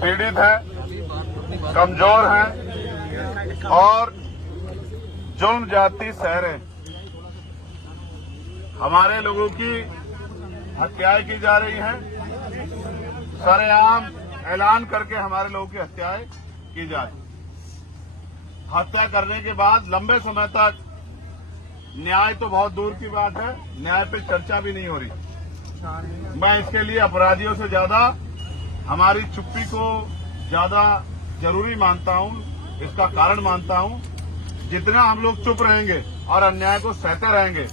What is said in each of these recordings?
पीड़ित हैं, कमजोर हैं और जुल्म जाती सह रहे हैं। हमारे लोगों की हत्याएं की जा रही हैं, सरेआम ऐलान करके हमारे लोगों की हत्याएं की जा रही। हत्या करने के बाद लंबे समय तक न्याय तो बहुत दूर की बात है, न्याय पे चर्चा भी नहीं हो रही। मैं इसके लिए अपराधियों से ज्यादा हमारी चुप्पी को ज्यादा जरूरी मानता हूं, इसका कारण मानता हूं। जितना हम लोग चुप रहेंगे और अन्याय को सहते रहेंगे,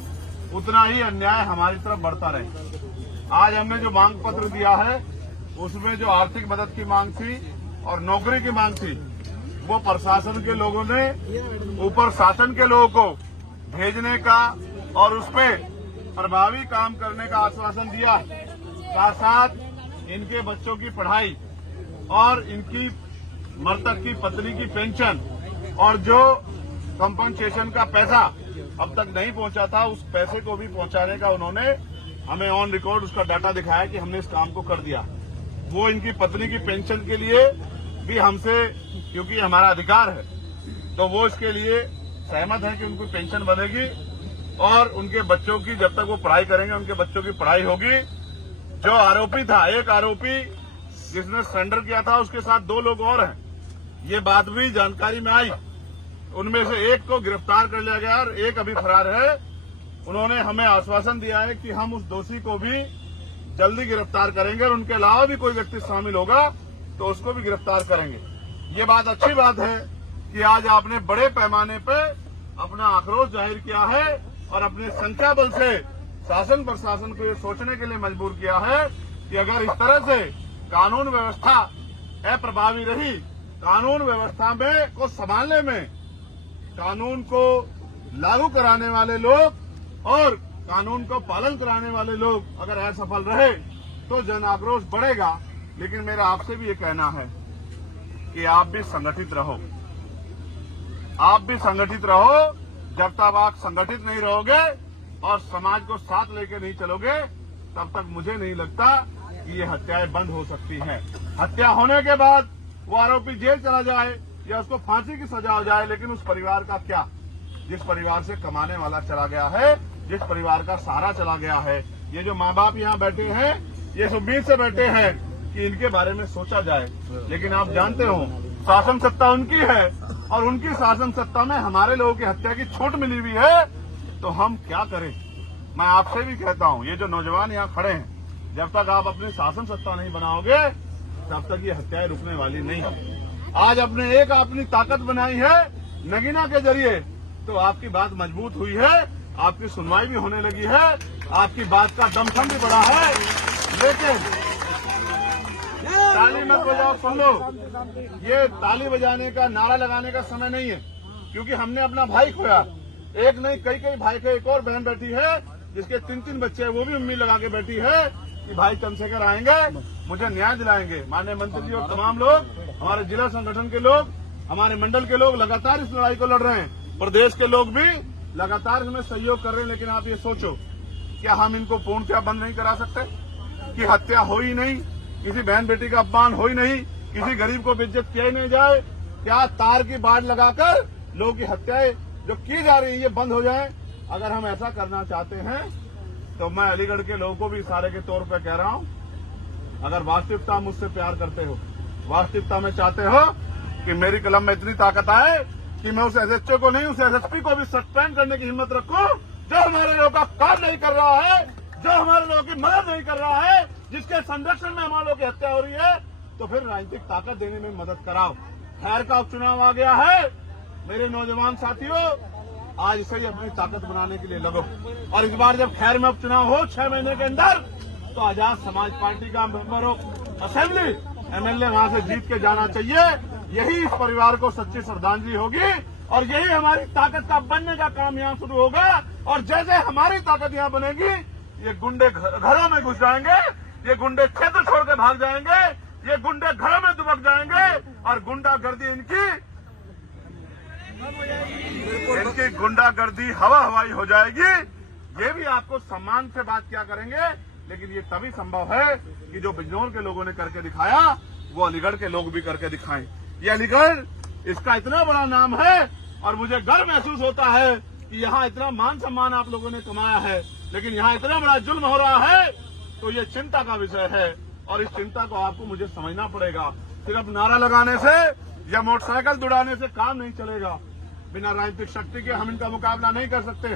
उतना ही अन्याय हमारी तरफ बढ़ता रहेगा। आज हमने जो मांग पत्र दिया है, उसमें जो आर्थिक मदद की मांग थी और नौकरी की मांग थी, वो प्रशासन के लोगों ने ऊपर शासन के लोगों को भेजने का और उस पे प्रभावी काम करने का आश्वासन दिया। साथ साथ इनके बच्चों की पढ़ाई और इनकी मृतक की पत्नी की पेंशन और जो कंपनसेशन का पैसा अब तक नहीं पहुंचा था, उस पैसे को भी पहुंचाने का उन्होंने हमें ऑन रिकॉर्ड उसका डाटा दिखाया कि हमने इस काम को कर दिया। वो इनकी पत्नी की पेंशन के लिए भी हमसे, क्योंकि हमारा अधिकार है, तो वो इसके लिए सहमत है कि उनको पेंशन बनेगी और उनके बच्चों की, जब तक वो पढ़ाई करेंगे, उनके बच्चों की पढ़ाई होगी। जो आरोपी था, एक आरोपी जिसने सरेंडर किया था, उसके साथ 2 लोग और हैं, ये बात भी जानकारी में आई। उनमें से एक को गिरफ्तार कर लिया गया और एक अभी फरार है। उन्होंने हमें आश्वासन दिया है कि हम उस दोषी को भी जल्दी गिरफ्तार करेंगे और उनके अलावा भी कोई व्यक्ति शामिल होगा तो उसको भी गिरफ्तार करेंगे। ये बात अच्छी बात है कि आज आपने बड़े पैमाने पे अपना आक्रोश जाहिर किया है और अपने संख्या बल से शासन प्रशासन को ये सोचने के लिए मजबूर किया है कि अगर इस तरह से कानून व्यवस्था अप्रभावी रही, कानून व्यवस्था में को संभालने में कानून को लागू कराने वाले लोग और कानून को पालन कराने वाले लोग अगर असफल रहे तो जन आक्रोश बढ़ेगा। लेकिन मेरा आपसे भी ये कहना है कि आप भी संगठित रहो, आप भी संगठित रहो। जब तक आप संगठित नहीं रहोगे और समाज को साथ लेकर नहीं चलोगे, तब तक मुझे नहीं लगता कि ये हत्याएं बंद हो सकती हैं। हत्या होने के बाद वो आरोपी जेल चला जाए या उसको फांसी की सजा हो जाए, लेकिन उस परिवार का क्या, जिस परिवार से कमाने वाला चला गया है, जिस परिवार का सहारा चला गया है। ये जो माँ बाप यहाँ बैठे हैं, ये इस उम्मीद से बैठे हैं कि इनके बारे में सोचा जाए, लेकिन आप जानते हो शासन सत्ता उनकी है और उनकी शासन सत्ता में हमारे लोगों की हत्या की छूट मिली हुई है, तो हम क्या करें। मैं आपसे भी कहता हूँ, ये जो नौजवान यहाँ खड़े हैं, जब तक आप अपनी शासन सत्ता नहीं बनाओगे, तब तक ये हत्याएं रुकने वाली नहीं है। आज अपनी ताकत बनाई है नगीना के जरिए, तो आपकी बात मजबूत हुई है, आपकी सुनवाई भी होने लगी है, आपकी बात का दमखम भी बढ़ा है। लेकिन ताली मत बजाओ, सुन लो, ये ताली बजाने का, नारा लगाने का समय नहीं है, क्योंकि हमने अपना भाई खोया। एक नहीं, कई भाई का एक और बहन बैठी है जिसके 3 बच्चे हैं, वो भी उम्मीद लगा के बैठी है कि भाई चंद्रशेखर आएंगे, मुझे न्याय दिलाएंगे। माननीय मंत्री जी और तमाम लोग, हमारे जिला संगठन के लोग, हमारे मंडल के लोग लगातार इस लड़ाई को लड़ रहे हैं। प्रदेश के लोग भी लगातार इसमें सहयोग कर रहे हैं। लेकिन आप ये सोचो, क्या हम इनको पूर्णतः बंद नहीं करा सकते कि हत्या हो ही नहीं, किसी बहन बेटी का अपमान हो ही नहीं, किसी गरीब को बेइज्जत किया ही नहीं जाए? क्या तार की बाड़ लगाकर लोगों की हत्याएं जो की जा रही है ये बंद हो जाए? अगर हम ऐसा करना चाहते हैं तो मैं अलीगढ़ के लोगों को भी इशारे के तौर पर कह रहा हूं, अगर वास्तविकता मुझसे प्यार करते हो, वास्तविकता में चाहते हो कि मेरी कलम में इतनी ताकत आए कि मैं उस एसएचओ को नहीं, उस एसएसपी को भी सस्पेंड करने की हिम्मत रखूं जो हमारे लोगों का काम नहीं कर रहा है, जो हमारे लोगों की मदद नहीं कर रहा है, जिसके संरक्षण में हमारे लोगों की हत्या हो रही है, तो फिर राजनीतिक ताकत देने में मदद कराओ। खैर का उपचुनाव आ गया है, मेरे नौजवान साथियों, आज से ही अपनी ताकत बनाने के लिए लगो। और इस बार जब खैर में उपचुनाव हो 6 महीने के अंदर, तो आजाद समाज पार्टी का मेंबर ऑफ असेंबली एमएलए वहां से जीत के जाना चाहिए। यही इस परिवार को सच्ची श्रद्धांजलि होगी और यही हमारी ताकत का बनने का काम यहाँ शुरू होगा। और जैसे हमारी ताकत यहाँ बनेगी, ये गुंडे घरों में घुस जाएंगे, ये गुंडे क्षेत्र छोड़ के भाग जाएंगे, ये गुंडे घरों में दुबक जाएंगे और गुंडागर्दी इनकी गुंडागर्दी हवा हवाई हो जाएगी। ये भी आपको सम्मान से बात क्या करेंगे, लेकिन ये तभी संभव है कि जो बिजनौर के लोगों ने करके दिखाया, वो अलीगढ़ के लोग भी करके दिखाएं। ये अलीगढ़, इसका इतना बड़ा नाम है और मुझे गर्व महसूस होता है कि यहाँ इतना मान सम्मान आप लोगों ने कमाया है, लेकिन यहाँ इतना बड़ा जुल्म हो रहा है, तो ये चिंता का विषय है और इस चिंता को आपको मुझे समझना पड़ेगा। सिर्फ नारा लगाने से या मोटरसाइकिल दौड़ाने से काम नहीं चलेगा। बिना राजनीतिक शक्ति के हम इनका मुकाबला नहीं कर सकते।